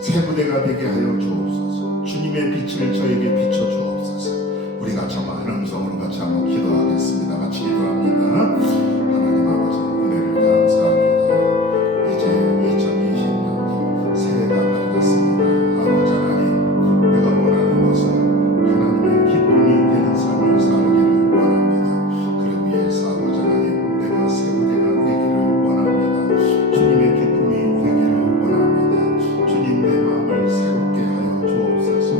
새 부대가 되게 하여 주옵소서. 주님의 빛을 저에게 비춰 주옵소서. 우리 같이 한번 한 음성으로 같이 한번 기도하겠습니다. 같이 기도합니다. 하나님 아버지 은혜를 감사합니다. 이제 2020년 새해가 밝았습니다. 아버지 하나님, 내가 원하는 것은 하나님의 기쁨이 되는 삶을 살기를 원합니다. 그리고 위해서 아버지 하나님, 내가 새 부대가 되기를 원합니다. 주님의 기쁨이 되기를 원합니다. 주님, 내 마음을 새롭게 하여 주옵소서.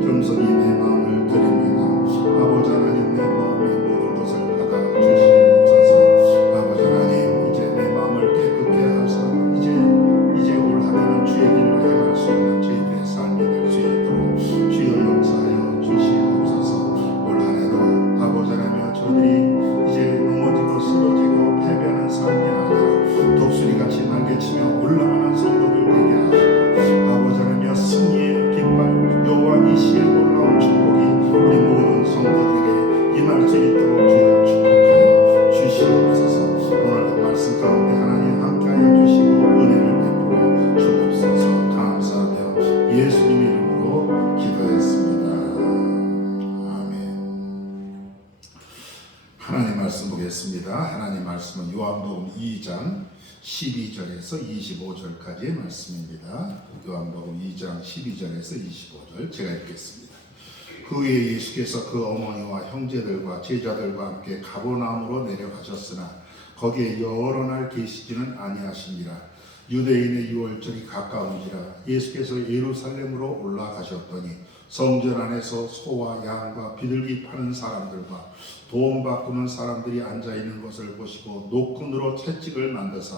겸손히 내 마음을 드립니다. 아버지 하나님, 내 마음의 모든 것을 받아 주시옵소서. 아버지 하나님, 이제 내 마음을 깨끗게 하사 이제 올 한해는 주의 길을 행할 수 있는 저희들의 삶이 될 수 있도록 주여 용서하여 주시옵소서. 올 한해도 아버지 하나님, 저들이 이제 넘어지고 쓰러지고 패배하는 삶이 아니라 독수리같이 날개치며 올라가는 성도들 되게 하시고, 아버지 하나님, 승리의 깃발 여호와 이시의 놀라운 축복이 우리 모든 성도들에게 임할 수 있도록 주여 축복하여 주시옵소서. 오늘 말씀 가운데 하나님 함께하여 주시고 은혜를 베풀어 주옵소서. 감사하며 예수님 이름으로 기도했습니다. 아멘. 하나님 말씀 보겠습니다. 하나님 말씀은 요한복음 2장 12절에서 25절까지의 말씀입니다. 요한복음 2장 12절에서 25절 제가 읽겠습니다. 그 후에 예수께서 그 어머니와 형제들과 제자들과 함께 가버나움으로 내려가셨으나 거기에 여러 날 계시지는 아니하시니라. 유대인의 유월절이 가까운지라. 예수께서 예루살렘으로 올라가셨더니 성전 안에서 소와 양과 비둘기 파는 사람들과 돈 바꾸는 사람들이 앉아있는 것을 보시고 노끈으로 채찍을 만드사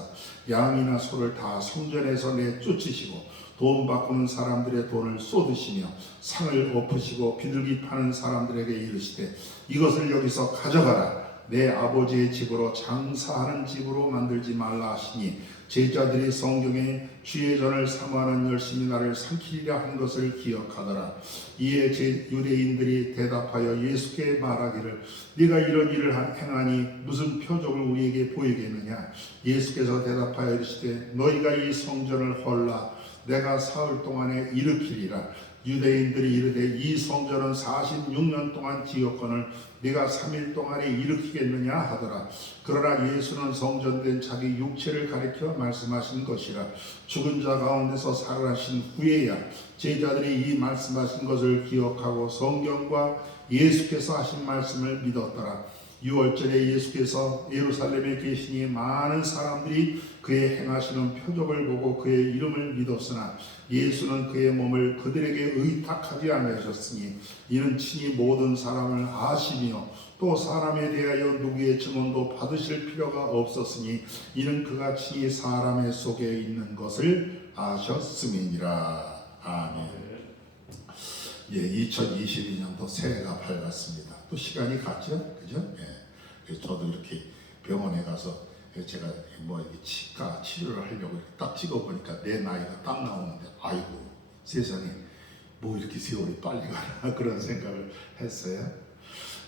양이나 소를 다 성전에서 내쫓으시고 돈 바꾸는 사람들의 돈을 쏟으시며 상을 엎으시고 비둘기 파는 사람들에게 이르시되 이것을 여기서 가져가라. 내 아버지의 집으로 장사하는 집으로 만들지 말라 하시니 제자들이 성경에 주의 전을 사모하는 열심히 나를 삼키리라 한 것을 기억하더라. 이에 유대인들이 대답하여 예수께 말하기를 네가 이런 일을 행하니 무슨 표적을 우리에게 보이겠느냐. 예수께서 대답하여 이르시되 너희가 이 성전을 헐라 내가 사흘 동안에 일으키리라. 유대인들이 이르되 이 성전은 46년 동안 지었거늘 네가 3일 동안에 일으키겠느냐 하더라. 그러나 예수는 성전된 자기 육체를 가리켜 말씀하신 것이라. 죽은 자 가운데서 살아나신 후에야 제자들이 이 말씀하신 것을 기억하고 성경과 예수께서 하신 말씀을 믿었더라. 유월절에 예수께서 예루살렘에 계시니 많은 사람들이 그의 행하시는 표적을 보고 그의 이름을 믿었으나 예수는 그의 몸을 그들에게 의탁하지 않으셨으니 이는 친히 모든 사람을 아시며 또 사람에 대하여 누구의 증언도 받으실 필요가 없었으니 이는 그가 친히 사람의 속에 있는 것을 아셨음이니라. 아멘. 예, 2022년도 새해가 밝았습니다. 또 시간이 갔죠, 그죠? 예. 저도 이렇게 병원에 가서 제가 뭐 치과 치료를 하려고 딱 찍어보니까 내 나이가 딱 나오는데 아이고 세상에 뭐 이렇게 세월이 빨리 가나 그런 생각을 했어요.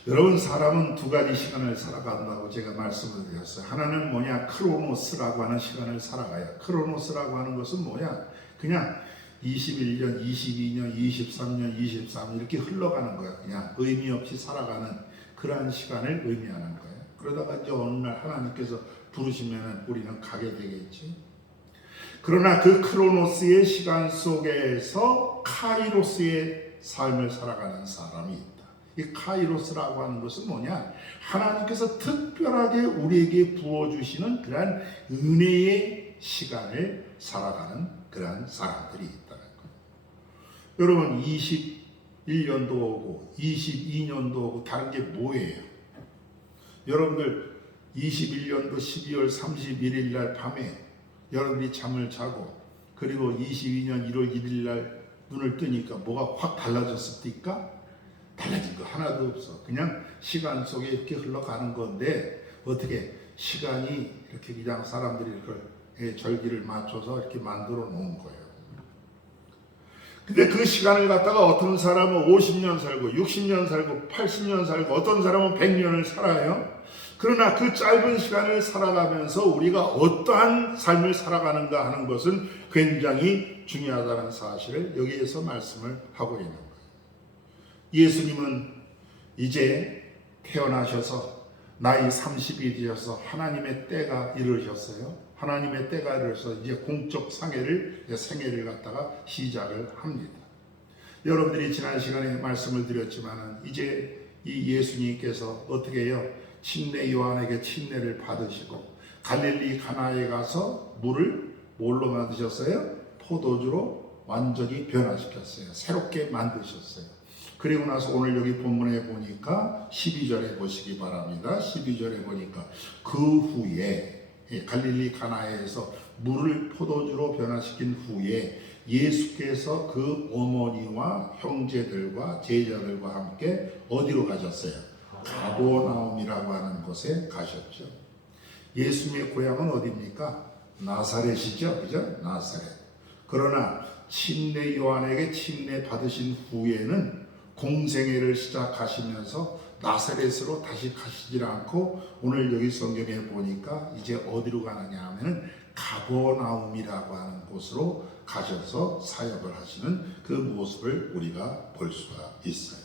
여러분 사람은 두 가지 시간을 살아간다고 제가 말씀을 드렸어요. 하나는 뭐냐 크로노스라고 하는 시간을 살아가요. 크로노스라고 하는 것은 뭐냐 그냥 21년, 22년, 23년, 23년 이렇게 흘러가는 거야. 그냥 의미 없이 살아가는 그러한 시간을 의미하는 거예요. 그러다가 이제 어느 날 하나님께서 부르시면 우리는 가게 되겠지. 그러나 그 크로노스의 시간 속에서 카이로스의 삶을 살아가는 사람이 있다. 이 카이로스라고 하는 것은 뭐냐? 하나님께서 특별하게 우리에게 부어주시는 그러한 은혜의 시간을 살아가는 그러한 사람들이 있다는 거예요. 여러분 21년도 오고 22년도 오고 다른 게 뭐예요? 여러분들 21년도 12월 31일 날 밤에 여러분들이 잠을 자고 그리고 22년 1월 1일 날 눈을 뜨니까 뭐가 확 달라졌습니까? 달라진 거 하나도 없어. 그냥 시간 속에 이렇게 흘러가는 건데 어떻게 시간이 이렇게 그냥 사람들이 이렇게 절기를 맞춰서 이렇게 만들어 놓은 거예요. 근데 그 시간을 갖다가 어떤 사람은 50년 살고 60년 살고 80년 살고 어떤 사람은 100년을 살아요. 그러나 그 짧은 시간을 살아가면서 우리가 어떠한 삶을 살아가는가 하는 것은 굉장히 중요하다는 사실을 여기에서 말씀을 하고 있는 거예요. 예수님은 이제 태어나셔서 나이 30이 되어서 하나님의 때가 이르셨어요. 하나님의 때가 이르셔서 이제 공적 생애를 갖다가 시작을 합니다. 여러분들이 지난 시간에 말씀을 드렸지만 이제 이 예수님께서 어떻게 해요? 침례 요한에게 침례를 받으시고 갈릴리 가나에 가서 물을 뭘로 만드셨어요? 포도주로 완전히 변화시켰어요. 새롭게 만드셨어요. 그리고 나서 오늘 여기 본문에 보니까 12절에 보시기 바랍니다. 12절에 보니까 그 후에 갈릴리 가나에서 물을 포도주로 변화시킨 후에 예수께서 그 어머니와 형제들과 제자들과 함께 어디로 가셨어요? 가버나움이라고 하는 곳에 가셨죠. 예수님의 고향은 어디입니까? 나사렛이죠. 그죠? 나사렛. 그러나 침례 요한에게 침례 받으신 후에는 공생애를 시작하시면서 나사렛으로 다시 가시질 않고 오늘 여기 성경에 보니까 이제 어디로 가느냐 하면은 가버나움이라고 하는 곳으로 가셔서 사역을 하시는 그 모습을 우리가 볼 수가 있어요.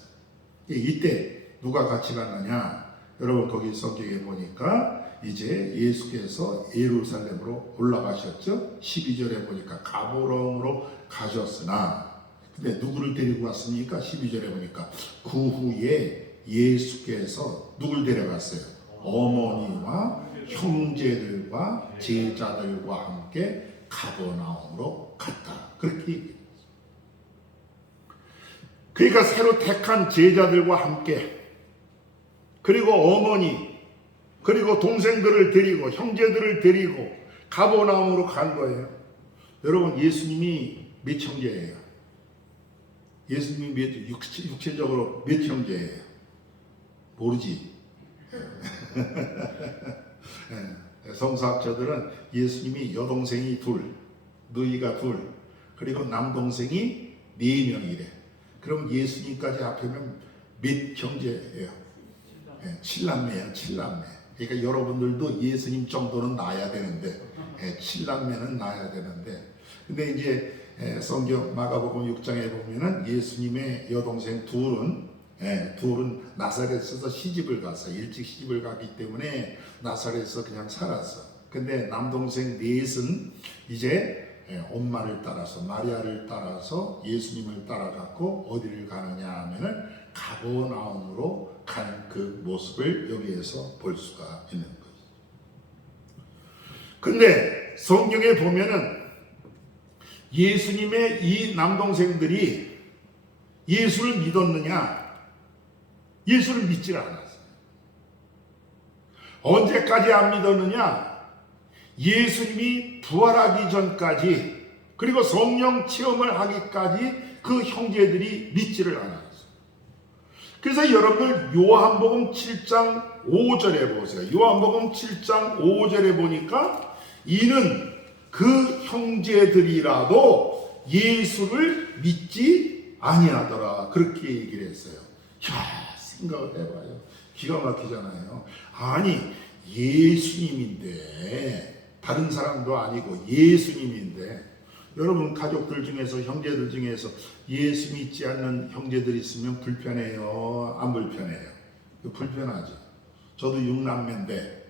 이때 누가 같이 갔느냐? 여러분 거기 성경에 보니까 이제 예수께서 예루살렘으로 올라가셨죠. 12절에 보니까 가버나움으로 가셨으나 근데 누구를 데리고 왔습니까? 12절에 보니까 그 후에 예수께서 누굴 데려갔어요? 어머니와 형제들과 제자들과 함께 가버나움으로 갔다. 그렇게 얘기해요. 그러니까 새로 택한 제자들과 함께 그리고 어머니 그리고 동생들을 데리고 형제들을 데리고 가버나움으로 간 거예요. 여러분 예수님이 몇 형제예요? 예수님이 육체적으로 몇 형제예요? 모르지. 성서학자들은 예수님이 여동생이 둘, 너희가 둘, 그리고 남동생이 4명이래. 그럼 예수님까지 합하면 몇 형제예요? 7남매예요. 7남매. 그러니까 여러분들도 예수님 정도는 낳아야 되는데 7남매는 낳아야 되는데, 근데 이제 성경 마가복음 6장에 보면은 예수님의 여동생 둘은 나사렛에서 시집을 가서 일찍 시집을 갔기 때문에 나사렛에서 그냥 살았어. 근데 남동생 넷은 이제 엄마를 따라서, 마리아를 따라서 예수님을 따라갔고, 어디를 가느냐 하면은 가버나움으로 가는 그 모습을 여기에서 볼 수가 있는 거죠. 근데 성경에 보면은 예수님의 이 남동생들이 예수를 믿었느냐? 예수를 믿지 않았어요. 언제까지 안 믿었느냐? 예수님이 부활하기 전까지, 그리고 성령 체험을 하기까지 그 형제들이 믿지를 않았어요. 그래서 여러분들 요한복음 7장 5절에 보세요. 요한복음 7장 5절에 보니까 이는 그 형제들이라도 예수를 믿지 아니하더라, 그렇게 얘기를 했어요. 생각을 해봐요. 기가 막히잖아요. 아니, 예수님인데, 다른 사람도 아니고 예수님인데, 여러분 가족들 중에서, 형제들 중에서 예수 믿지 않는 형제들이 있으면 불편해요? 안 불편해요? 불편하죠. 저도 6남매인데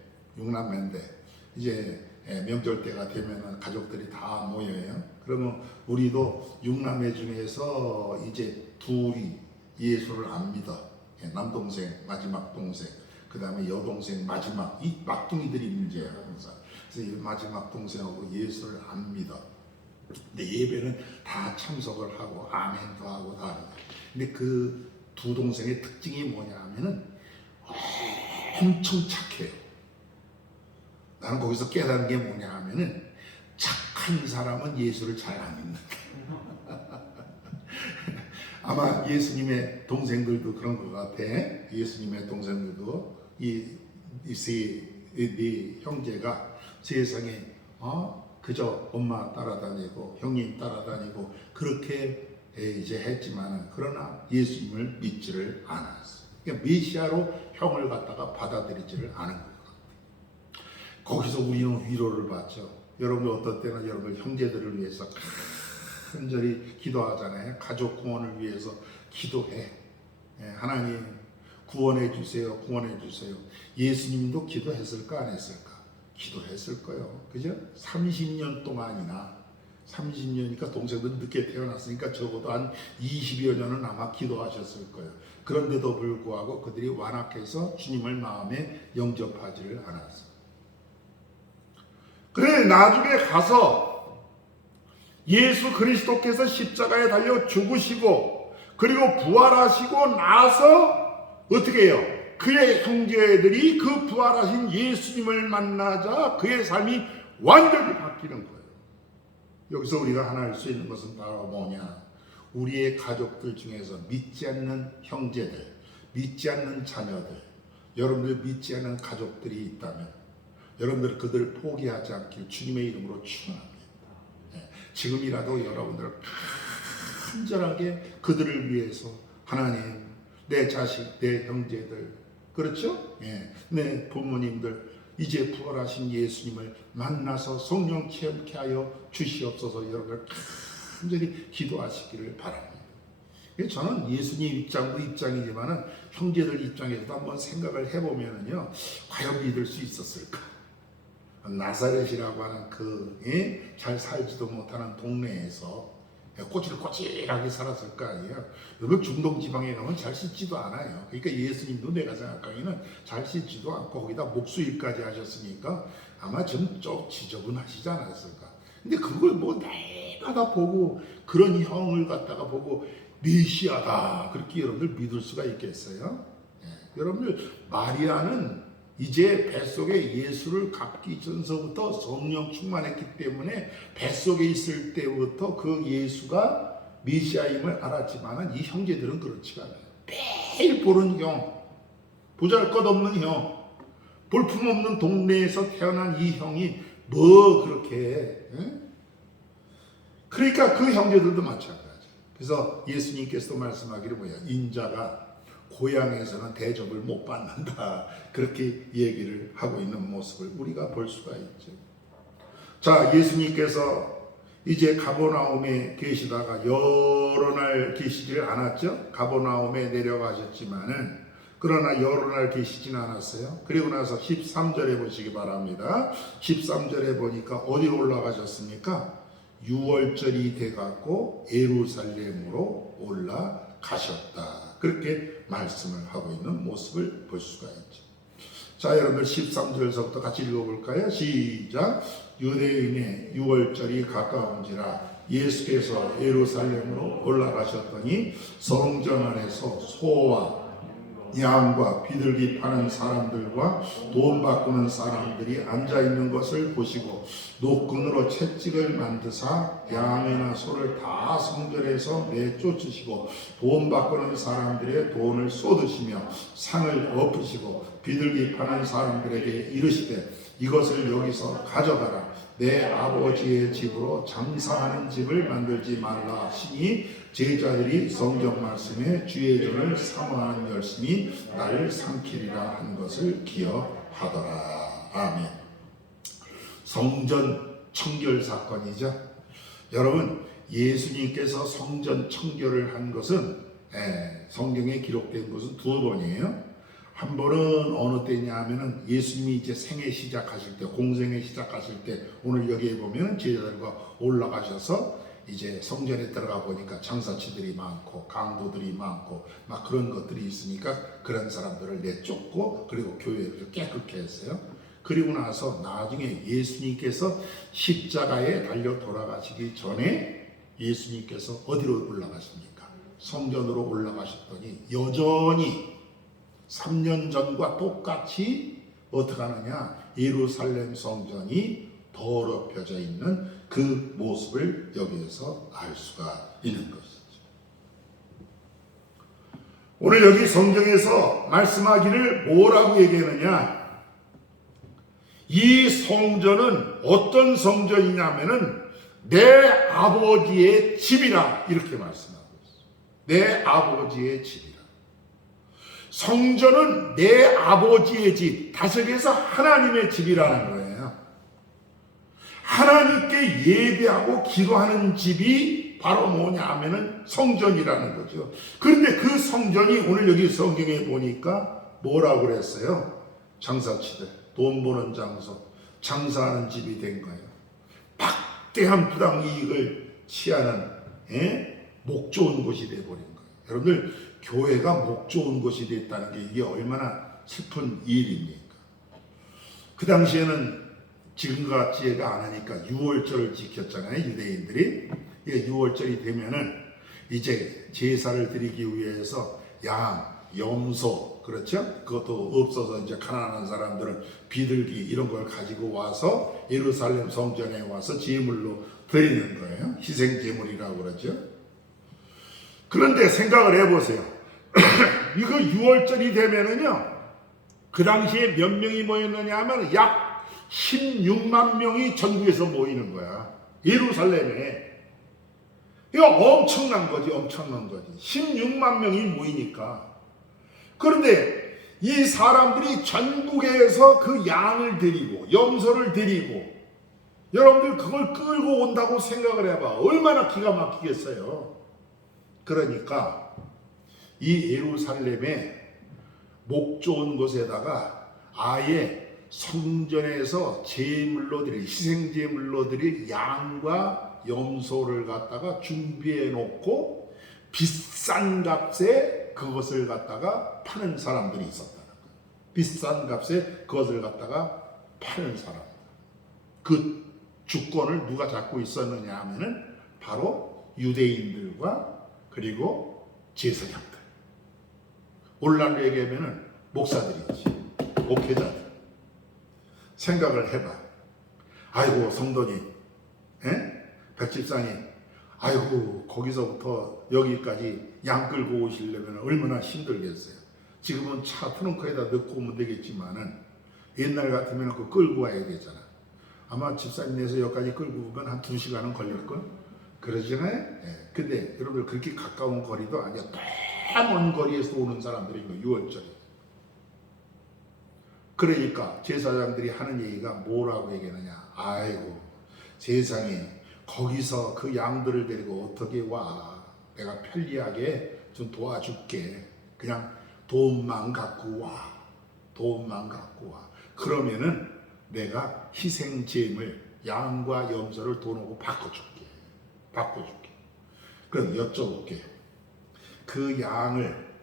이제 명절 때가 되면 가족들이 다 모여요. 그러면 우리도 6남매 중에서 이제 둘이 예수를 안 믿어. 남동생, 마지막 동생, 그 다음에 여동생, 마지막, 이 막둥이들이 문제야 항상. 그래서 이 마지막 동생하고 예수를 안 믿어. 근데 예배는 다 참석을 하고 아멘도 하고 다 하는 거야. 근데 그 두 동생의 특징이 뭐냐 하면은 엄청 착해요. 나는 거기서 깨달은 게 뭐냐 하면은 착한 사람은 예수를 잘 안 믿는다. 아마 예수님의 동생들도 그런 것 같아. 예수님의 동생들도 이 형제가 세상에 그저 엄마 따라다니고 형님 따라다니고 그렇게 이제 했지만은, 그러나 예수님을 믿지를 않았어. 그러니까 메시아로 형을 갖다가 받아들이지를 않은 것 같아요. 거기서 우리는 위로를 받죠. 여러분 어떤 때는 여러분 형제들을 위해서 간절히 기도하잖아요. 가족 구원을 위해서 기도해. 하나님 구원해 주세요, 구원해 주세요. 예수님도 기도했을까 안 했을까? 기도했을 거예요. 그죠? 30년 동안이나, 30년이니까 동생들은 늦게 태어났으니까 적어도 한 20여 년은 아마 기도하셨을 거예요. 그런데도 불구하고 그들이 완악해서 주님을 마음에 영접하지를 않았어요. 그래 나중에 가서 예수 그리스도께서 십자가에 달려 죽으시고 그리고 부활하시고 나서 어떻게 해요? 그의 형제들이 그 부활하신 예수님을 만나자 그의 삶이 완전히 바뀌는 거예요. 여기서 우리가 하나 알 수 있는 것은 바로 뭐냐? 우리의 가족들 중에서 믿지 않는 형제들, 믿지 않는 자녀들, 여러분들 믿지 않는 가족들이 있다면 여러분들 그들을 포기하지 않길 주님의 이름으로 축원합니다. 지금이라도 여러분들 간절하게 그들을 위해서 하나님, 내 자식, 내 형제들, 그렇죠? 내 부모님들 이제 부활하신 예수님을 만나서 성령 체험케 하여 주시옵소서. 여러분들 간절히 기도하시기를 바랍니다. 저는 예수님 입장도 입장이지만은 형제들 입장에서도 한번 생각을 해보면은요, 과연 믿을 수 있었을까? 나사렛이라고 하는 잘 살지도 못하는 동네에서 꼬질꼬질하게 살았을 거 아니에요. 여러분 중동 지방에 가면 잘 씻지도 않아요. 그러니까 예수님도 내가 생각하기에는 잘 씻지도 않고 거기다 목수일까지 하셨으니까 아마 좀 지저분하시지 않았을까. 근데 그걸 뭐 내마다 보고 그런 형을 갖다가 보고 메시아다 그렇게 여러분들 믿을 수가 있겠어요? 여러분들 마리아는 이제 뱃속에 예수를 갖기 전서부터 성령 충만했기 때문에 뱃속에 있을 때부터 그 예수가 메시아임을 알았지만 이 형제들은 그렇지가 않아요. 매일 보는 형, 보잘것없는 형, 볼품없는 동네에서 태어난 이 형이 뭐 그렇게 그러니까 그 형제들도 마찬가지. 그래서 예수님께서도 말씀하기를 뭐야, 인자가 고향에서는 대접을 못 받는다, 그렇게 얘기를 하고 있는 모습을 우리가 볼 수가 있죠. 자, 예수님께서 이제 가버나움에 계시다가 여러 날 계시질 않았죠. 가버나움에 내려가셨지만은 그러나 여러 날 계시진 않았어요. 그리고 나서 13절에 보시기 바랍니다. 13절에 보니까 어디로 올라가셨습니까? 6월절이 돼갖고 예루살렘으로 올라가셨다, 그렇게 말씀을 하고 있는 모습을 볼 수가 있죠. 자, 여러분들 13절서부터 같이 읽어볼까요? 시작. 유대인의 6월절이 가까운지라 예수께서 예루살렘으로 올라가셨더니 성전 안에서 소와 양과 비둘기 파는 사람들과 돈 바꾸는 사람들이 앉아있는 것을 보시고 노끈으로 채찍을 만드사 양이나 소를 다 성전에서 내쫓으시고 돈 바꾸는 사람들의 돈을 쏟으시며 상을 엎으시고 비둘기 파는 사람들에게 이르시되 이것을 여기서 가져가라. 내 아버지의 집으로 장사하는 집을 만들지 말라 하시니 제자들이 성경 말씀에 주의 전을 사모하는 열심히 나를 삼키리라 한 것을 기억하더라. 아멘. 성전 청결 사건이죠. 여러분, 예수님께서 성전 청결을 한 것은 성경에 기록된 것은 두 번이에요. 한 번은 어느 때냐 하면은 예수님이 이제 생애 시작하실 때, 공생애 시작하실 때, 오늘 여기에 보면 제자들과 올라가셔서 이제 성전에 들어가 보니까 장사치들이 많고 강도들이 많고 막 그런 것들이 있으니까 그런 사람들을 내쫓고 그리고 교회를 깨끗게 했어요. 그리고 나서 나중에 예수님께서 십자가에 달려 돌아가시기 전에 예수님께서 어디로 올라가십니까? 성전으로 올라가셨더니 여전히 3년 전과 똑같이 어떻게 하느냐, 예루살렘 성전이 더럽혀져 있는 그 모습을 여기에서 알 수가 있는 것이죠. 오늘 여기 성경에서 말씀하기를 뭐라고 얘기하느냐, 이 성전은 어떤 성전이냐면은 내 아버지의 집이라 이렇게 말씀하고 있어요. 내 아버지의 집이라. 성전은 내 아버지의 집, 다시 얘기해서 하나님의 집이라는 거예요. 하나님께 예배하고 기도하는 집이 바로 뭐냐 하면은 성전이라는 거죠. 그런데 그 성전이 오늘 여기 성경에 보니까 뭐라고 그랬어요? 장사치들, 돈 버는 장소, 장사하는 집이 된 거예요. 막대한 부당이익을 취하는 목 좋은 곳이 돼버린 거예요. 여러분들, 교회가 목 좋은 곳이 됐다는 게 이게 얼마나 슬픈 일입니까? 그 당시에는 지금같이가 안 하니까 6월절을 지켰잖아요, 유대인들이. 6월절이 되면은 이제 제사를 드리기 위해서 양, 염소, 그렇죠? 그것도 없어서 이제 가난한 사람들은 비둘기 이런 걸 가지고 와서 예루살렘 성전에 와서 제물로 드리는 거예요. 희생 제물이라고 그러죠. 그런데 생각을 해보세요. 이거 6월절이 되면은요, 그 당시에 몇 명이 모였느냐 하면 약 16만 명이 전국에서 모이는 거야. 예루살렘에. 이거 엄청난 거지, 엄청난 거지. 16만 명이 모이니까. 그런데 이 사람들이 전국에서 그 양을 드리고 염소를 드리고, 여러분들 그걸 끌고 온다고 생각을 해봐. 얼마나 기가 막히겠어요. 그러니까 이 예루살렘의 목 좋은 곳에다가 아예 성전에서 제물로 드릴, 희생 제물로 드릴 양과 염소를 갖다가 준비해 놓고 비싼 값에 그것을 갖다가 파는 사람들이 있었다는 거예요. 비싼 값에 그것을 갖다가 파는 사람. 그 주권을 누가 잡고 있었느냐 하면은 바로 유대인들과 그리고 제사장들. 오늘날로 얘기하면은 목사들이지, 목회자들. 생각을 해봐. 아이고 성도님, 백집사님, 아이고 거기서부터 여기까지 양 끌고 오시려면 얼마나 힘들겠어요. 지금은 차 트렁크에다 넣고 오면 되겠지만은 옛날 같으면 그거 끌고 와야 되잖아. 아마 집사님네에서 여기까지 끌고 오면 한 2시간은 걸릴걸? 그러잖아요? 예. 근데 여러분들 그렇게 가까운 거리도 아니야. 먼 거리에서 오는 사람들인 거 6월절에. 그러니까 제사장들이 하는 얘기가 뭐라고 얘기하느냐. 아이고 세상에 거기서 그 양들을 데리고 어떻게 와. 내가 편리하게 좀 도와줄게. 그냥 돈만 갖고 와. 돈만 갖고 와. 그러면은 내가 희생제물 양과 염소를 돈하고 바꿔줄게. 그럼 여쭤볼게. 그 양을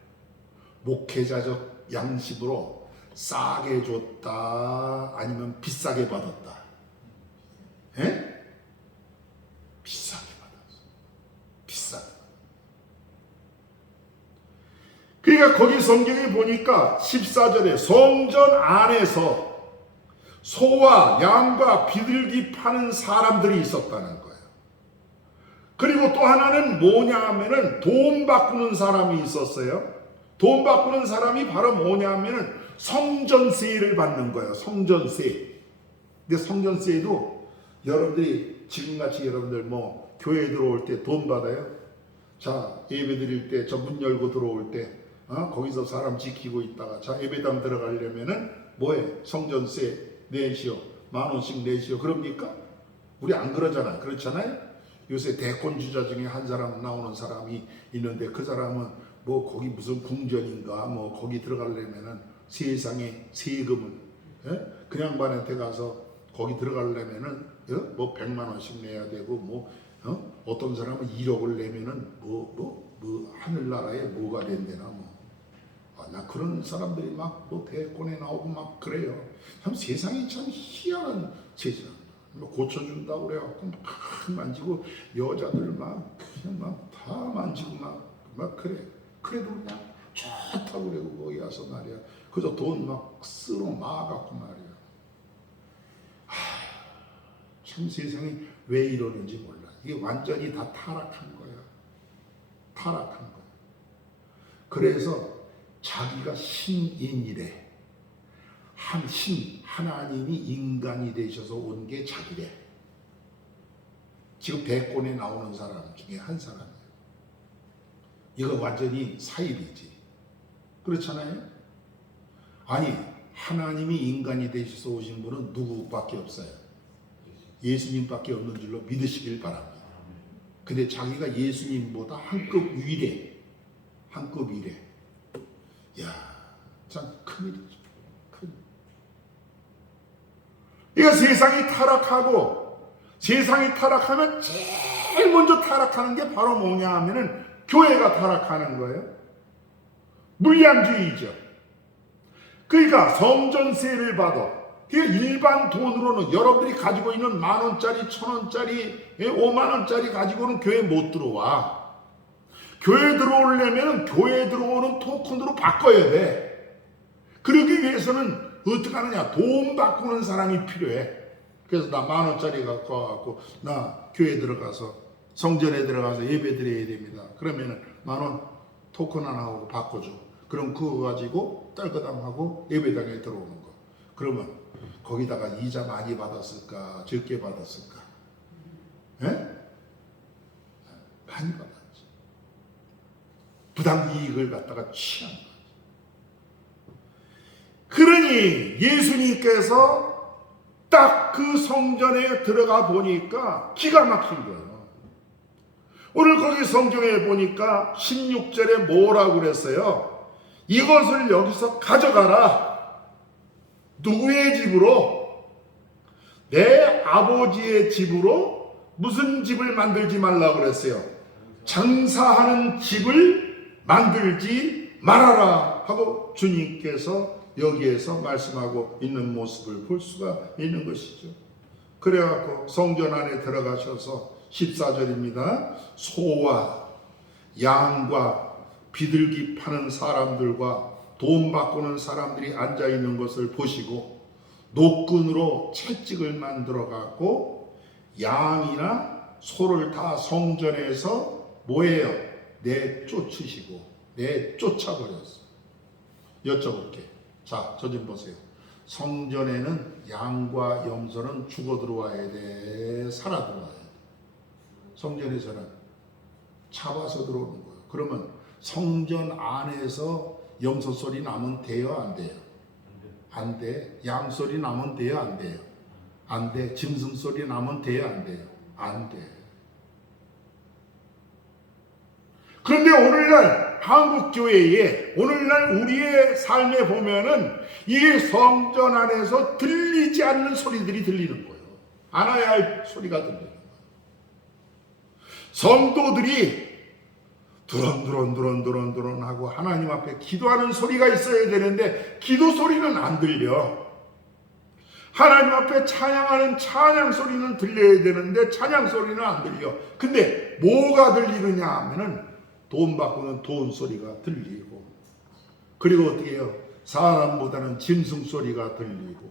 목회자적 양식으로 싸게 줬다 아니면 비싸게 받았다? 에? 비싸게 받았어. 비싸게. 그러니까 거기 성경에 보니까 14절에 성전 안에서 소와 양과 비둘기 파는 사람들이 있었다는 거예요. 그리고 또 하나는 뭐냐 하면은 돈 바꾸는 사람이 있었어요. 돈 바꾸는 사람이 바로 뭐냐 하면은 성전세를 받는 거예요. 성전세. 근데 성전세도 여러분들이 지금같이 여러분들 뭐 교회 들어올 때 돈 받아요? 자 예배 드릴 때 저 문 열고 들어올 때 거기서 사람 지키고 있다가 자 예배당 들어가려면은 뭐해? 성전세 내시오. 10,000원씩 내시오. 그럽니까? 우리 안 그러잖아. 그렇잖아요? 요새 대권 주자 중에 한 사람 나오는 사람이 있는데 그 사람은 뭐 거기 무슨 궁전인가 뭐 거기 들어가려면은 세상에 세금을 그 양반한테 가서 거기 들어가려면은 뭐 100,000원씩 내야 되고 뭐 어떤 사람은 1억을 내면은 뭐 하늘나라에 뭐가 된대나 뭐. 나 그런 사람들이 막 뭐 대권에 나오고 막 그래요. 참 세상이 참 희한한 세상. 뭐 고쳐준다고 그래갖고 막 만지고 여자들 막 그냥 막 다 만지고 막 그래. 그래도 그냥 좋다고 그러고 거기 와서 말이야. 그저 돈 막 쓸어 막아갖고 말이야. 참 세상이 왜 이러는지 몰라. 이게 완전히 다 타락한 거야. 타락한 거야. 그래서 자기가 신인이래. 하나님이 인간이 되셔서 온 게 자기래. 지금 대권에 나오는 사람 중에 한 사람이에요. 이거 완전히 사입이지. 그렇잖아요? 아니 하나님이 인간이 되셔서 오신 분은 누구밖에 없어요. 예수님밖에 없는 줄로 믿으시길 바랍니다. 근데 자기가 예수님보다 한 급 위래. 한 급 위래. 야, 참 큰일이죠. 그러니까 세상이 타락하고 세상이 타락하면 제일 먼저 타락하는 게 바로 뭐냐 하면은 교회가 타락하는 거예요. 물량주의죠. 그러니까 성전세를 받아. 일반 돈으로는 여러분들이 가지고 있는 10,000원짜리, 1,000원짜리, 50,000원짜리 가지고는 교회 못 들어와. 교회 들어오려면 교회 들어오는 토큰으로 바꿔야 돼. 그러기 위해서는 어떻게 하느냐? 돈 바꾸는 사람이 필요해. 그래서 나 10,000원짜리 갖고 와갖고 나 교회 들어가서 성전에 들어가서 예배 드려야 됩니다. 그러면은 10,000원 토큰 하나 하고 바꿔줘. 그럼 그거 가지고 딸거당하고 예배당에 들어오는 거. 그러면 거기다가 이자 많이 받았을까? 적게 받았을까? 예? 많이 받았지. 부당 이익을 갖다가 취한 거지. 그러니 예수님께서 딱 그 성전에 들어가 보니까 기가 막힌 거예요. 오늘 거기 성경에 보니까 16절에 뭐라고 그랬어요? 이것을 여기서 가져가라. 누구의 집으로? 내 아버지의 집으로. 무슨 집을 만들지 말라고 그랬어요? 장사하는 집을 만들지 말아라 하고 주님께서 여기에서 말씀하고 있는 모습을 볼 수가 있는 것이죠. 그래갖고 성전 안에 들어가셔서 14절입니다. 소와 양과 비둘기 파는 사람들과 돈 바꾸는 사람들이 앉아있는 것을 보시고 노끈으로 채찍을 만들어 갖고 양이나 소를 다 성전에서 뭐예요? 내쫓으시고 내쫓아버렸어요. 여쭤볼게. 자, 저 좀 보세요. 성전에는 양과 염소는 죽어 들어와야 돼, 살아 들어와야 돼? 성전에서는 잡아서 들어오는 거예요. 그러면 성전 안에서 염소 소리 나면 돼요, 안 돼요? 안 돼. 양 소리 나면 돼요, 안 돼요? 안 돼. 짐승 소리 나면 돼요, 안 돼요? 안 돼. 그런데 오늘날 한국 교회에, 오늘날 우리의 삶에 보면은 이 성전 안에서 들리지 않는 소리들이 들리는 거예요. 알아야 할 소리가 들리는 거예요. 성도들이 두런두런 하고 하나님 앞에 기도하는 소리가 있어야 되는데 기도 소리는 안 들려. 하나님 앞에 찬양하는 찬양 소리는 들려야 되는데 찬양 소리는 안 들려. 근데 뭐가 들리느냐 하면은 돈 바꾸는 돈 소리가 들리고, 그리고 어떻게 해요? 사람보다는 짐승 소리가 들리고,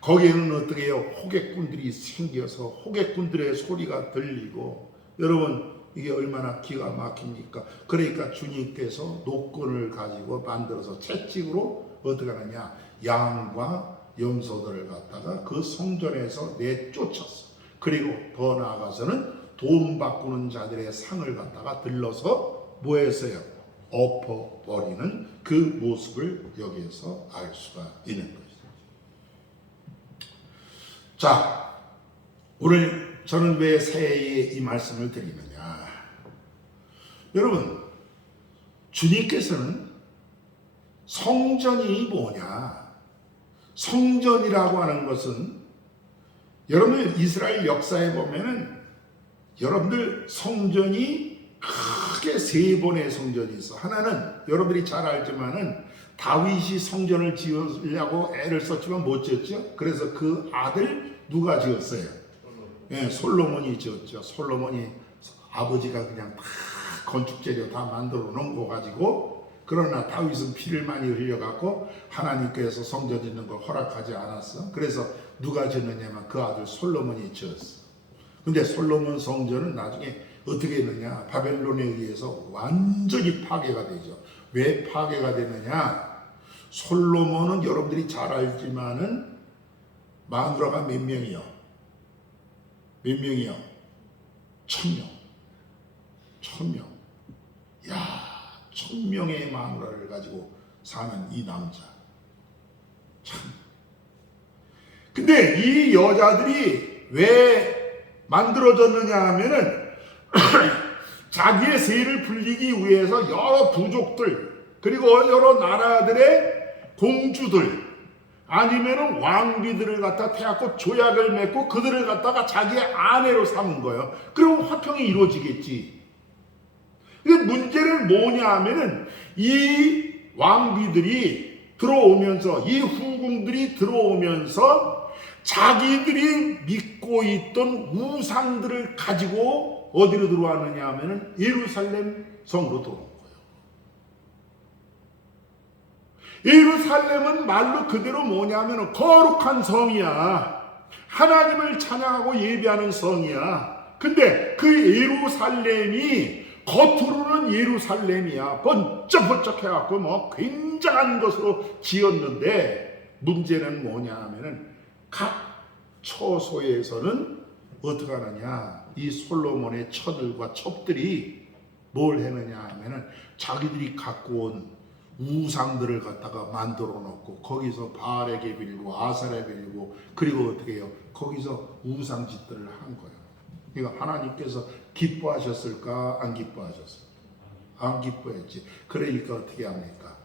거기에는 어떻게 해요? 호객꾼들이 생겨서 호객꾼들의 소리가 들리고. 여러분, 이게 얼마나 기가 막힙니까? 그러니까 주님께서 노건을 가지고 만들어서 채찍으로 어떻게 하느냐, 양과 염소들을 갖다가 그 성전에서 내쫓았어. 그리고 더 나아가서는 돈 바꾸는 자들의 상을 갖다가 들러서 뭐 했어요? 엎어버리는 그 모습을 여기에서 알 수가 있는 것이죠. 자, 오늘 저는 왜 새해에 이 말씀을 드리느냐? 여러분, 주님께서는 성전이 뭐냐? 성전이라고 하는 것은, 여러분들 이스라엘 역사에 보면은 여러분들 성전이 크게 세 번의 성전이 있어. 하나는 여러분들이 잘 알지만은 다윗이 성전을 지으려고 애를 썼지만 못 지었죠. 그래서 그 아들 누가 지었어요? 예, 솔로몬이 지었죠. 솔로몬이 아버지가 그냥 다 건축 재료 다 만들어 놓은 거 가지고, 그러나 다윗은 피를 많이 흘려갖고 하나님께서 성전 짓는 걸 허락하지 않았어. 그래서 누가 짓느냐면 그 아들 솔로몬이 지었어. 근데 솔로몬 성전은 나중에 어떻게 했느냐? 바벨론에 의해서 완전히 파괴가 되죠. 왜 파괴가 되느냐? 솔로몬은 여러분들이 잘 알지만은 마누라가 몇 명이요? 몇 명이요? 1000명. 1000명. 야, 1000명의 마누라를 가지고 사는 이 남자. 참. 근데 이 여자들이 왜 만들어졌느냐 하면은 자기의 세를 불리기 위해서 여러 부족들, 그리고 여러 나라들의 공주들, 아니면은 왕비들을 갖다 태웠고 조약을 맺고 그들을 갖다가 자기의 아내로 삼은 거예요. 그럼 화평이 이루어지겠지. 근데 문제는 뭐냐 하면은 이 왕비들이 들어오면서, 이 후궁들이 들어오면서 자기들이 믿고 있던 우상들을 가지고 어디로 들어왔느냐 하면은 예루살렘 성으로 들어온 거예요. 예루살렘은 말로 그대로 뭐냐면 거룩한 성이야. 하나님을 찬양하고 예배하는 성이야. 근데 그 예루살렘이 겉으로는 예루살렘이야. 번쩍번쩍 해갖고 뭐 굉장한 것으로 지었는데, 문제는 뭐냐 하면은 각 처소에서는 어떻게 하느냐, 이 솔로몬의 처들과 첩들이 뭘 했느냐 하면은 자기들이 갖고 온 우상들을 갖다가 만들어 놓고 거기서 바알에게 빌고 아사레 빌고, 그리고 어떻게 해요? 거기서 우상짓들을 한 거예요. 그러니까 하나님께서 기뻐하셨을까? 안 기뻐하셨을까? 안 기뻐했지. 그러니까 어떻게 합니까?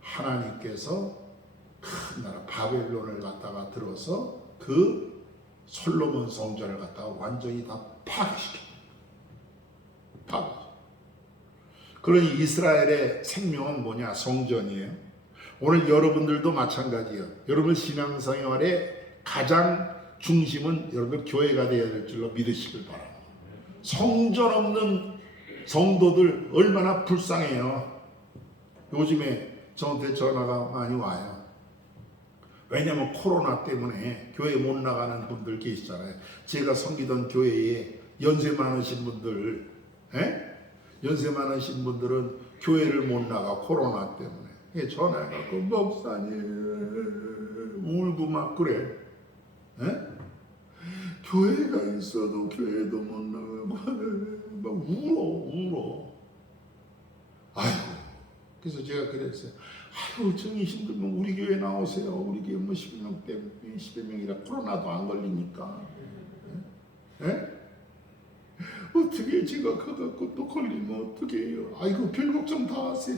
하나님께서 큰 나라 바벨론을 갖다가 들어서 그 솔로몬 성전을 갖다가 완전히 다 파괴시킵니다. 파괴. 그러니 이스라엘의 생명은 뭐냐? 성전이에요. 오늘 여러분들도 마찬가지예요. 여러분 신앙생활의 가장 중심은 여러분 교회가 되어야 될 줄로 믿으시길 바랍니다. 성전 없는 성도들 얼마나 불쌍해요. 요즘에 저한테 전화가 많이 와요. 왜냐하면 코로나 때문에 교회 못 나가는 분들 계시잖아요. 제가 섬기던 교회에 연세 많으신 분들, 연세 많으신 분들은 교회를 못 나가, 코로나 때문에. 전화해갖고 목사님 울고 막 그래. 에? 교회가 있어도 교회도 못 나가고 막 울어. 아이고. 그래서 제가 그랬어요. 아이고 정이 힘들면 우리 교회 나오세요. 우리 교회 뭐 10명 때문에 10여 명이라 코로나도 안 걸리니까. 에? 어떻게 제가 가갖고 또 걸리면 어떻게 해요? 아이고 별 걱정 다 하세요.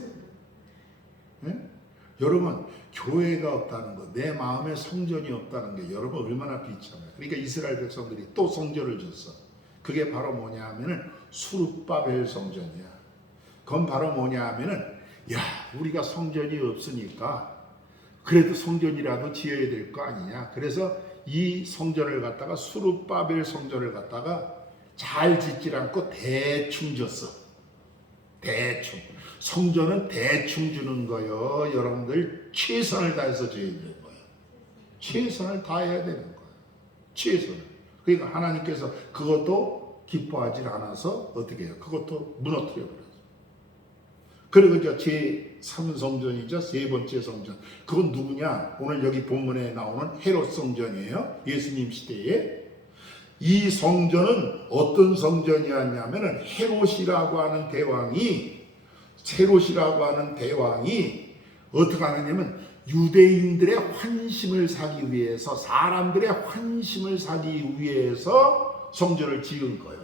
에? 여러분 교회가 없다는 거, 내 마음에 성전이 없다는 게 여러분 얼마나 비참해요. 그러니까 이스라엘 백성들이 또 성전을 졌어. 그게 바로 뭐냐 하면은 수룹바벨 성전이야. 그건 바로 뭐냐 하면은 야 우리가 성전이 없으니까 그래도 성전이라도 지어야 될 거 아니냐. 그래서 이 성전을 갖다가 수룹바벨 성전을 갖다가 잘 짓질 않고 대충 졌어. 대충. 성전은 대충 주는 거요. 여러분들 최선을 다해서 줘야 되는 거예요. 최선을 다해야 되는 거예요. 최선을. 그러니까 하나님께서 그것도 기뻐하지 않아서 어떻게 해요? 그것도 무너뜨려 버렸어요. 그리고 이제 제3성전이죠. 세 번째 성전. 그건 누구냐? 오늘 여기 본문에 나오는 헤롯 성전이에요. 예수님 시대에. 이 성전은 어떤 성전이었냐면은 헤롯이라고 하는 대왕이 어떻게 하느냐면 유대인들의 환심을 사기 위해서, 사람들의 환심을 사기 위해서 성전을 지은 거예요.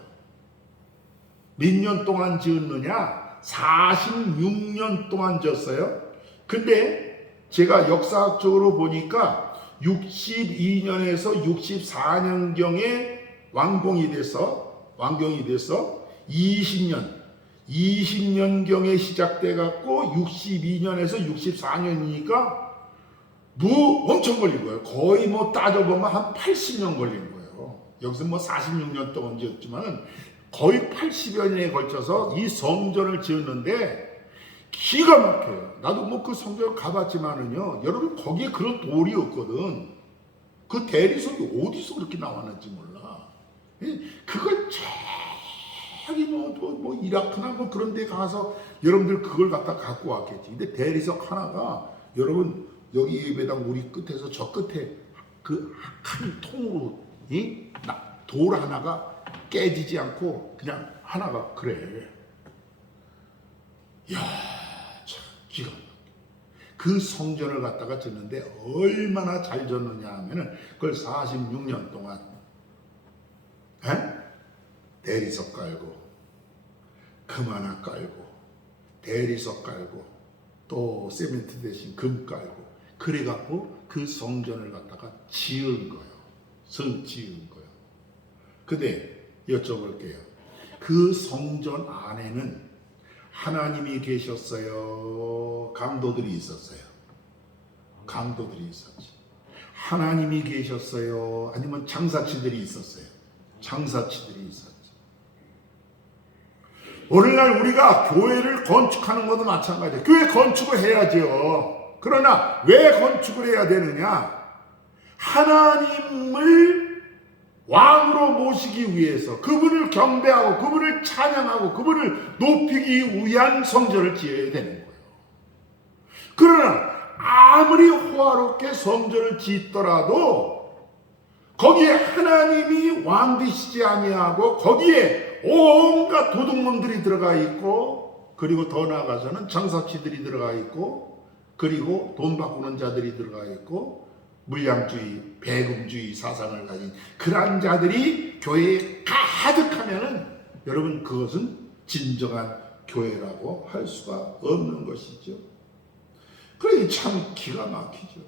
몇 년 동안 지었느냐? 46년 동안 지었어요. 근데 제가 역사학적으로 보니까 62년에서 64년경에 완공이 돼서 20년경에 시작돼 갖고 62년에서 64년이니까 뭐 엄청 걸린 거예요. 거의 뭐 따져보면 한 80년 걸린 거예요. 여기서 뭐 46년 동안 지었지만은 거의 80여 년에 걸쳐서 이 성전을 지었는데 기가 막혀요. 나도 뭐 그 성전을 가봤지만은요, 여러분 거기에 그런 돌이 없거든. 그 대리석이 어디서 그렇게 나왔는지 몰라. 그걸 저기 뭐 이라크나 뭐 그런 데 가서 여러분들 그걸 갖다 갖고 왔겠지. 근데 대리석 하나가 여러분 여기 예배당 우리 끝에서 저 끝에 그 한 통으로 돌 하나가 깨지지 않고 그냥 하나가 그래. 이야 참 기가 막혀. 그 성전을 갖다가 짓는데 얼마나 잘 졌느냐 하면은 그걸 46년 동안 대리석 깔고 금 하나 깔고 대리석 깔고 또 세멘트 대신 금 깔고 그래갖고 그 성전을 갖다가 지은 거예요. 지은 거예요. 근데 여쭤볼게요. 그 성전 안에는 하나님이 계셨어요? 강도들이 있었어요? 강도들이 있었지. 하나님이 계셨어요? 아니면 장사치들이 있었어요? 장사치들이 있었지. 오늘날 우리가 교회를 건축하는 것도 마찬가지예요. 교회 건축을 해야죠. 그러나 왜 건축을 해야 되느냐? 하나님을 왕으로 모시기 위해서 그분을 경배하고 그분을 찬양하고 그분을 높이기 위한 성전을 지어야 되는 거예요. 그러나 아무리 호화롭게 성전을 짓더라도 거기에 하나님이 왕 되시지 아니하고 거기에 온갖 도둑놈들이 들어가 있고 그리고 더 나아가서는 장사치들이 들어가 있고 그리고 돈 바꾸는 자들이 들어가 있고 물량주의, 배금주의 사상을 가진 그러한 자들이 교회에 가득하면은 여러분 그것은 진정한 교회라고 할 수가 없는 것이죠. 그러니 참 기가 막히죠.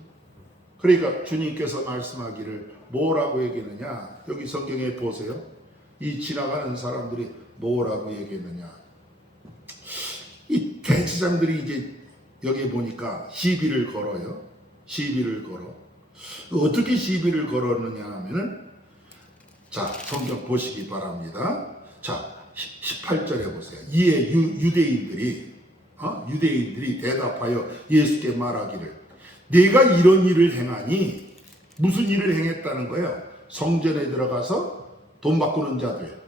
그러니까 주님께서 말씀하기를 뭐라고 얘기했느냐? 여기 성경에 보세요. 이 지나가는 사람들이 뭐라고 얘기했느냐? 이 대제사장들이 이제 여기 보니까 시비를 걸어요. 시비를 걸어. 어떻게 시비를 걸었느냐 하면은 자 성경 보시기 바랍니다. 자 18절에 보세요. 이에 유대인들이 대답하여 예수께 말하기를 내가 이런 일을 행하니 무슨 일을 행했다는 거예요? 성전에 들어가서 돈 바꾸는 자들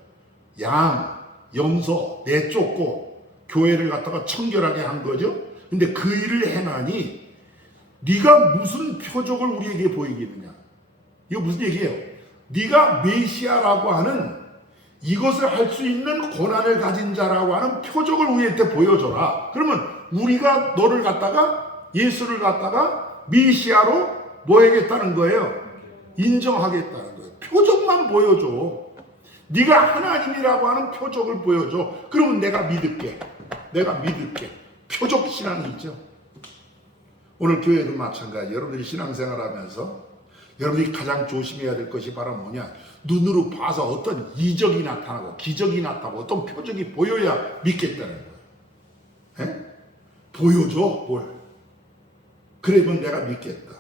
양, 염소 내쫓고 교회를 갖다가 청결하게 한 거죠. 근데 그 일을 행하니 네가 무슨 표적을 우리에게 보이겠느냐. 이거 무슨 얘기예요? 네가 메시아라고 하는 이것을 할 수 있는 권한을 가진 자라고 하는 표적을 우리한테 보여줘라. 그러면 우리가 너를 갖다가 예수를 갖다가 메시아로 뭐 하겠다는 거예요? 인정하겠다는 거예요. 표적만 보여줘. 네가 하나님이라고 하는 표적을 보여줘. 그러면 내가 믿을게. 내가 믿을게. 표적 신앙이죠. 오늘 교회도 마찬가지. 여러분들이 신앙생활 하면서 여러분들이 가장 조심해야 될 것이 바로 뭐냐? 눈으로 봐서 어떤 이적이 나타나고 기적이 나타나고 어떤 표적이 보여야 믿겠다는 거예요. 에? 보여줘 뭘. 그러면 내가 믿겠다.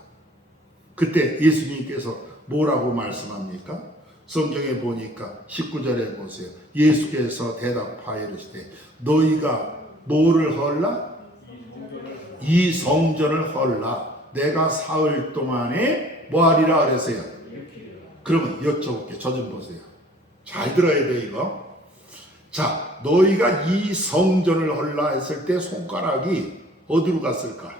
그때 예수님께서 뭐라고 말씀합니까? 성경에 보니까 19절에 보세요. 예수께서 대답하여 이르시되 너희가 뭐를 헐라? 이 성전을 헐라. 내가 사흘 동안에 뭐하리라 그랬어요? 그러면 여쭤볼게요. 저 좀 보세요. 잘 들어야 돼 이거. 자, 너희가 이 성전을 헐라 했을 때 손가락이 어디로 갔을까?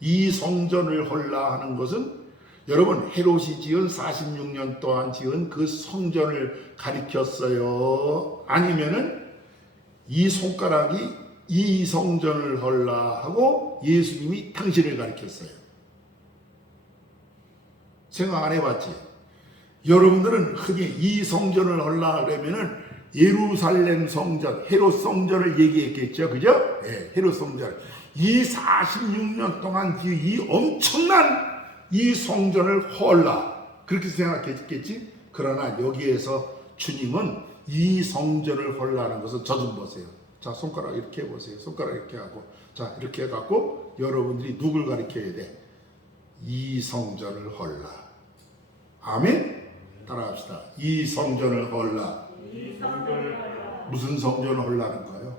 이 성전을 헐라 하는 것은 여러분 헤롯이 지은 46년 동안 지은 그 성전을 가리켰어요? 아니면은 이 손가락이 이 성전을 헐라 하고 예수님이 당신을 가리켰어요? 생각 안 해봤지? 여러분들은 흔히 이 성전을 헐라 그러면은 예루살렘 성전, 헤롯 성전을 얘기했겠죠, 그죠? 네, 헤롯 성전. 이 46년 동안 이 엄청난 이 성전을 헐라 그렇게 생각했겠지? 그러나 여기에서 주님은 이 성전을 헐라는 것은 저 좀 보세요. 자, 손가락 이렇게 해보세요. 손가락 이렇게 하고, 자, 이렇게 해갖고 여러분들이 누굴 가리켜야 돼? 이 성전을 헐라. 아멘? 따라합시다. 이 성전을 헐라. 무슨 성전을 헐라는 거예요?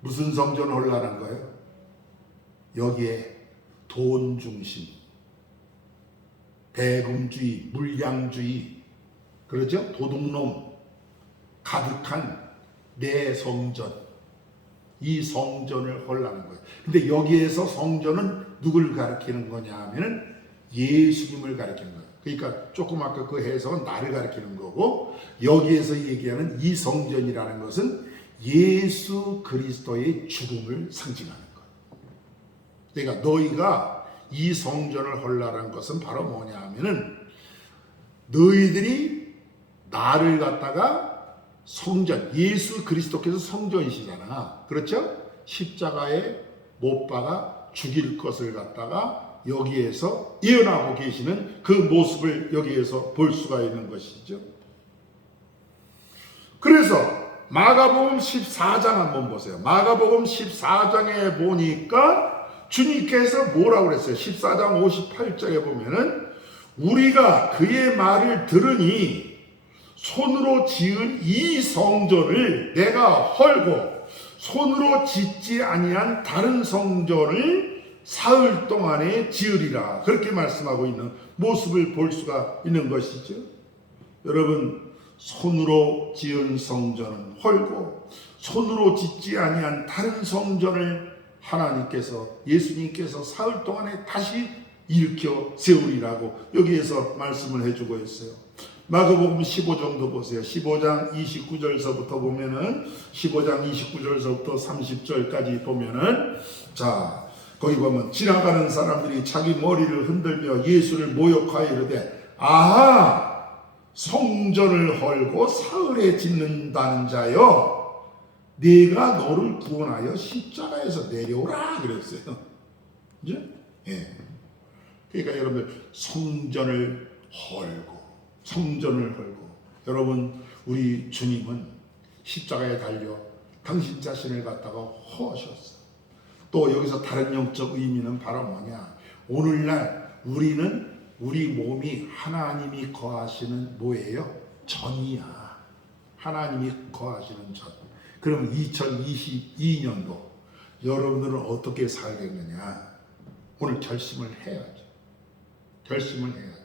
무슨 성전을 헐라는 거예요? 여기에 돈 중심, 대금주의, 물량주의, 그렇죠? 도둑놈 가득한 내 성전, 이 성전을 헐라는 거예요. 근데 여기에서 성전은 누굴 가리키는 거냐 하면은 예수님을 가리키는 거예요. 그러니까 조금 아까 그 해석은 나를 가리키는 거고, 여기에서 얘기하는 이 성전이라는 것은 예수 그리스도의 죽음을 상징하는 거예요. 그러니까 너희가 이 성전을 헐라는 것은 바로 뭐냐 하면은 너희들이 나를 갖다가 성전, 예수 그리스도께서 성전이시잖아. 그렇죠? 십자가에 못 박아 죽일 것을 갖다가 여기에서 예언하고 계시는 그 모습을 여기에서 볼 수가 있는 것이죠. 그래서 마가복음 14장 한번 보세요. 마가복음 14장에 보니까 주님께서 뭐라고 그랬어요? 14장 58절에 보면은 우리가 그의 말을 들으니 손으로 지은 이 성전을 내가 헐고 손으로 짓지 아니한 다른 성전을 사흘 동안에 지으리라. 그렇게 말씀하고 있는 모습을 볼 수가 있는 것이죠. 여러분, 손으로 지은 성전은 헐고 손으로 짓지 아니한 다른 성전을 하나님께서, 예수님께서 사흘 동안에 다시 일으켜 세우리라고 여기에서 말씀을 해주고 있어요. 마가복음 15장도 보세요. 15장 29절서부터 보면은 15장 29절서부터 30절까지 보면은 자, 거기 보면 지나가는 사람들이 자기 머리를 흔들며 예수를 모욕하여 이르되 아하, 성전을 헐고 사흘에 짓는다는 자여, 네가 너를 구원하여 십자가에서 내려오라 그랬어요. 그죠? 예. 그러니까 여러분들 성전을 헐고 여러분, 우리 주님은 십자가에 달려 당신 자신을 갖다가 허하셨어. 또 여기서 다른 영적 의미는 바로 뭐냐? 오늘날 우리는 우리 몸이 하나님이 거하시는 뭐예요? 전이야. 하나님이 거하시는 전. 그럼 2022년도 여러분들은 어떻게 살겠느냐? 오늘 결심을 해야죠. 결심을 해야죠.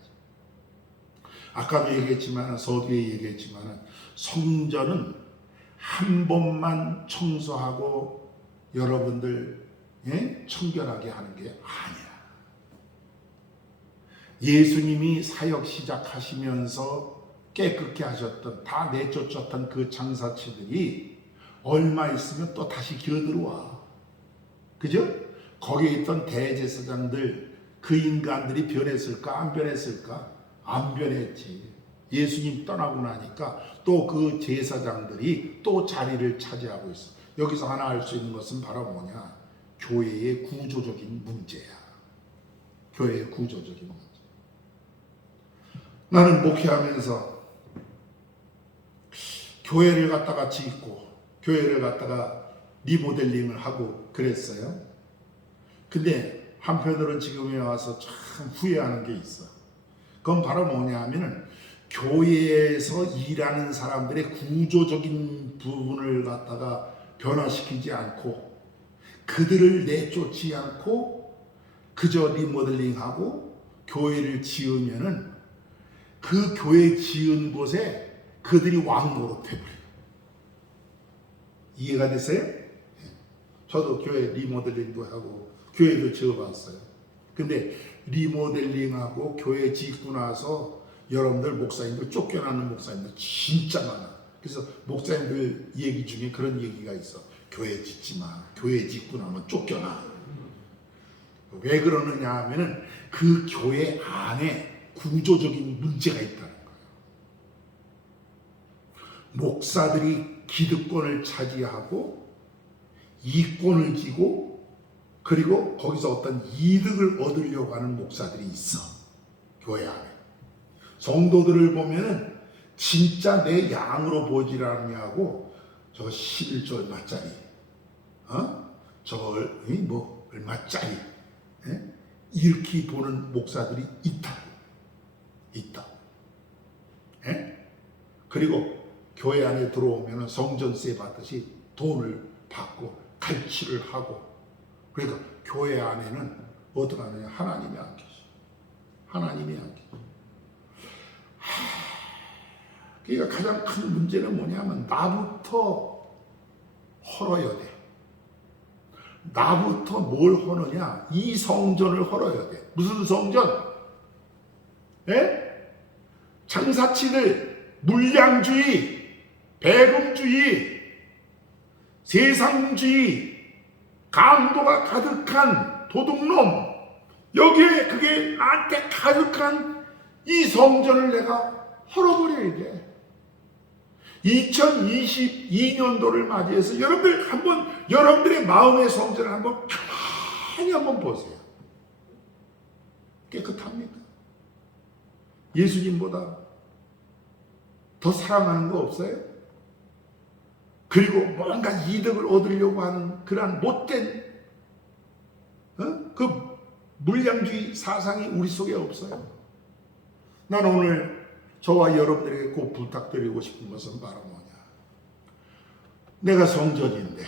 아까도 얘기했지만, 서두에 얘기했지만, 성전은 한 번만 청소하고 여러분들 청결하게 하는 게 아니야. 예수님이 사역 시작하시면서 깨끗게 하셨던, 다 내쫓았던 그 장사치들이 얼마 있으면 또 다시 기어들어와. 그죠? 거기에 있던 대제사장들, 그 인간들이 변했을까? 안 변했을까? 안 변했지. 예수님 떠나고 나니까 또 그 제사장들이 또 자리를 차지하고 있어. 여기서 하나 알 수 있는 것은 바로 뭐냐? 교회의 구조적인 문제야. 교회의 구조적인 문제. 나는 목회하면서 교회를 갖다가 짓고 교회를 갖다가 리모델링을 하고 그랬어요. 근데 한편으로는 지금에 와서 참 후회하는 게 있어. 그건 바로 뭐냐 하면은 교회에서 일하는 사람들의 구조적인 부분을 갖다가 변화시키지 않고 그들을 내쫓지 않고 그저 리모델링하고 교회를 지으면은 그 교회 지은 곳에 그들이 왕노릇 해버려요. 이해가 됐어요? 저도 교회 리모델링도 하고 교회도 지어봤어요. 근데 리모델링하고 교회 짓고 나서 여러분들 목사님들 쫓겨나는 목사님들 진짜 많아. 그래서 목사님들 얘기 중에 그런 얘기가 있어. 교회 짓지 마. 교회 짓고 나면 쫓겨나. 왜 그러느냐 하면은 그 교회 안에 구조적인 문제가 있다는 거예요. 목사들이 기득권을 차지하고 이권을 쥐고 그리고 거기서 어떤 이득을 얻으려고 하는 목사들이 있어. 교회 안에. 성도들을 보면은 진짜 내 양으로 보질 않냐고 저거 11조 얼마짜리 저거 뭐 얼마짜리 이렇게 보는 목사들이 있다. 그리고 교회 안에 들어오면 성전세 받듯이 돈을 받고 갈취를 하고 그러니까 교회 안에는 어떻게 하느냐 하나님이 안 계셔. 하나님이 안 계셔. 그러니까 가장 큰 문제는 뭐냐면 나부터 헐어야 돼. 나부터 뭘 허느냐? 이 성전을 헐어야 돼. 무슨 성전? 장사치들, 물량주의, 배금주의, 세상주의, 강도가 가득한 도둑놈, 여기에 그게 나한테 가득한 이 성전을 내가 헐어버려야 돼. 2022년도를 맞이해서 여러분들 한번 여러분들의 마음의 성전을 한번 가만히 한번 보세요. 깨끗합니까? 예수님보다 더 사랑하는 거 없어요? 그리고 뭔가 이득을 얻으려고 하는 그러한 못된 그 물량주의 사상이 우리 속에 없어요. 난 오늘 저와 여러분들에게 꼭 부탁드리고 싶은 것은 바로 뭐냐. 내가 성전인데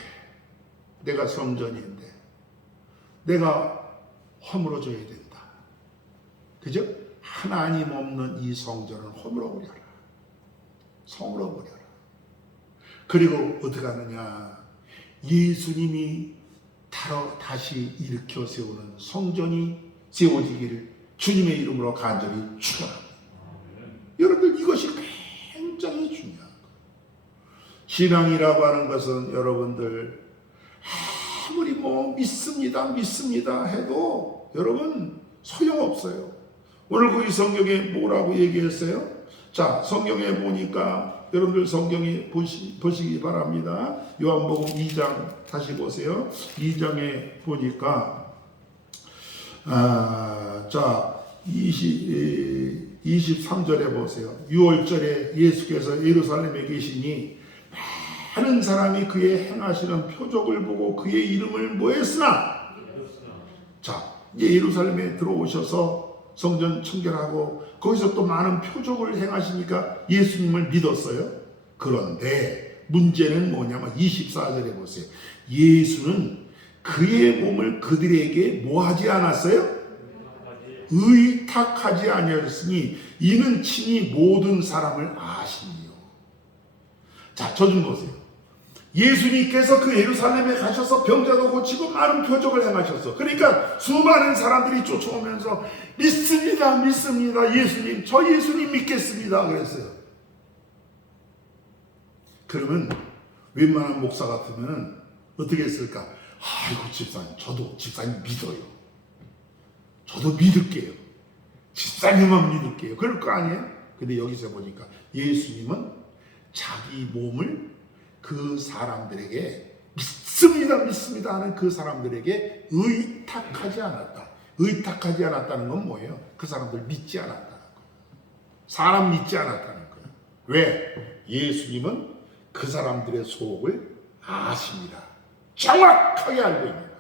내가 허물어줘야 된다. 그죠? 하나님 없는 이 성전을 허물어버려라. 허물어버려라. 그리고 어떻게 하느냐. 예수님이 다시 일으켜 세우는 성전이 세워지기를 주님의 이름으로 간절히 축원합니다. 여러분들 이것이 굉장히 중요한 거예요. 신앙이라고 하는 것은 여러분들 아무리 뭐 믿습니다 해도 여러분 소용없어요. 오늘 그 성경에 뭐라고 얘기했어요? 자, 성경에 보니까 여러분들 성경에 보시기 바랍니다. 요한복음 2장 다시 보세요. 2장에 보니까 자 23절에 보세요. 6월절에 예수께서 예루살렘에 계시니 많은 사람이 그의 행하시는 표적을 보고 그의 이름을 뭐했으나 자 이제 예루살렘에 들어오셔서 성전 청결하고 거기서 또 많은 표적을 행하시니까 예수님을 믿었어요. 그런데 문제는 뭐냐면 24절에 보세요. 예수는 그의 몸을 그들에게 뭐하지 않았어요? 의탁하지 아니하였으니 이는 친히 모든 사람을 아시니요. 자, 저 좀 보세요. 예수님께서 그 예루살렘에 가셔서 병자도 고치고 많은 표적을 행하셨어. 그러니까 수많은 사람들이 쫓아오면서 믿습니다, 믿습니다. 예수님, 저 예수님 믿겠습니다. 그랬어요. 그러면 웬만한 목사 같으면 어떻게 했을까? 아이고 집사님, 저도 집사님 믿어요. 저도 믿을게요. 집사님만 믿을게요. 그럴 거 아니에요? 근데 여기서 보니까 예수님은 자기 몸을 그 사람들에게 믿습니다, 믿습니다 하는 그 사람들에게 의탁하지 않았다. 의탁하지 않았다는 건 뭐예요? 그 사람들 믿지 않았다는 거예요. 사람 믿지 않았다는 거예요. 왜? 예수님은 그 사람들의 속을 아십니다. 정확하게 알고 있는 거예요.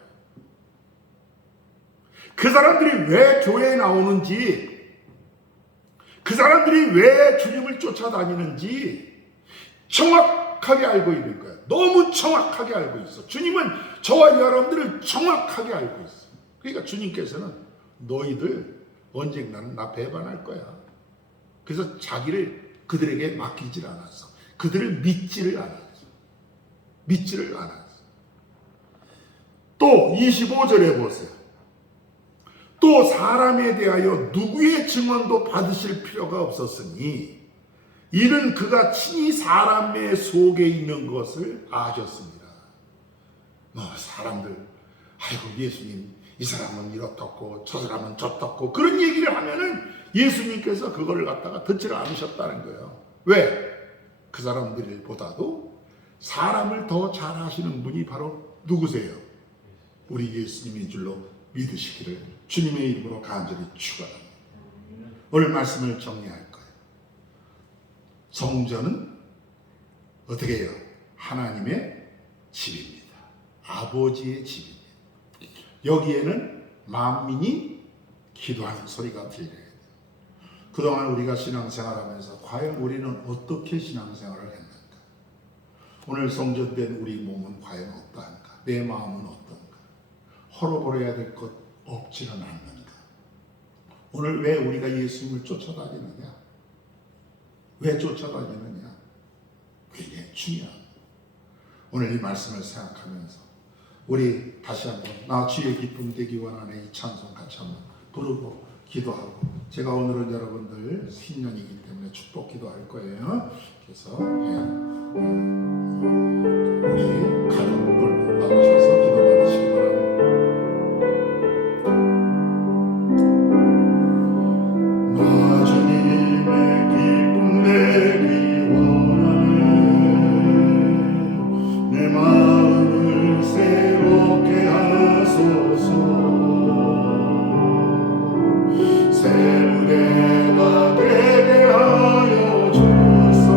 그 사람들이 왜 교회에 나오는지, 그 사람들이 왜 주님을 쫓아다니는지 정확하게 알고 있는 거예요. 너무 정확하게 알고 있어. 주님은 저와 여러분들을 정확하게 알고 있어. 그러니까 주님께서는 너희들 언젠가는 나 배반할 거야. 그래서 자기를 그들에게 맡기질 않았어. 그들을 믿지를 않았어. 믿지를 않았어. 또 25절에 보세요. 또 사람에 대하여 누구의 증언도 받으실 필요가 없었으니 이는 그가 친히 사람의 속에 있는 것을 아셨습니다. 사람들, 아이고 예수님, 이 사람은 이렇다고 저 사람은 저렇다고 그런 얘기를 하면은 예수님께서 그거를 갖다가 듣지를 않으셨다는 거예요. 왜? 그 사람들보다도 사람을 더 잘 아시는 분이 바로 누구세요? 우리 예수님인 줄로 믿으시기를 주님의 이름으로 간절히 축원합니다. 오늘 말씀을 정리할 거예요. 성전은 어떻게 해요? 하나님의 집입니다. 아버지의 집입니다. 여기에는 만민이 기도하는 소리가 들려야 돼요. 그동안 우리가 신앙생활하면서 과연 우리는 어떻게 신앙생활을 했는가? 오늘 성전된 우리 몸은 과연 어떠한가? 내 마음은 어떤가? 헐어버려야 될 것 없지는 않는가? 오늘 왜 우리가 예수님을 쫓아다니느냐? 왜 쫓아다니느냐? 굉장히 중요합니다. 오늘 이 말씀을 생각하면서 우리 다시 한번 나 주의 기쁨 되기 원하네 이 찬송 같이 한번 부르고 기도하고, 제가 오늘은 여러분들 신년이기 때문에 축복 기도할 거예요. 그래서 우리 가족들 나오셔서 기도 받으시기 바랍니다. 나 주님의 기쁨 되기 원하네 내 마음을 새롭게 하소서 새 무대가 되게 하여 주사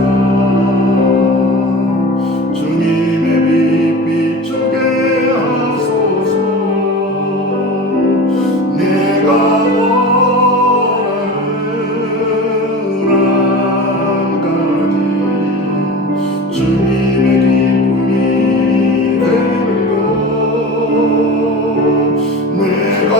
주님의 빛 비추게 하소서 내가 원하는 한 가지 주님의 기쁨이 되는 것 내가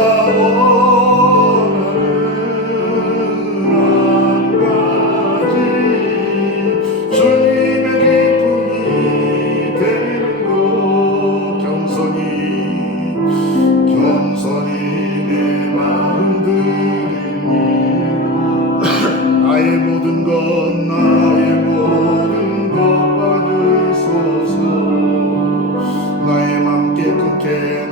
나의 맘 깨끗게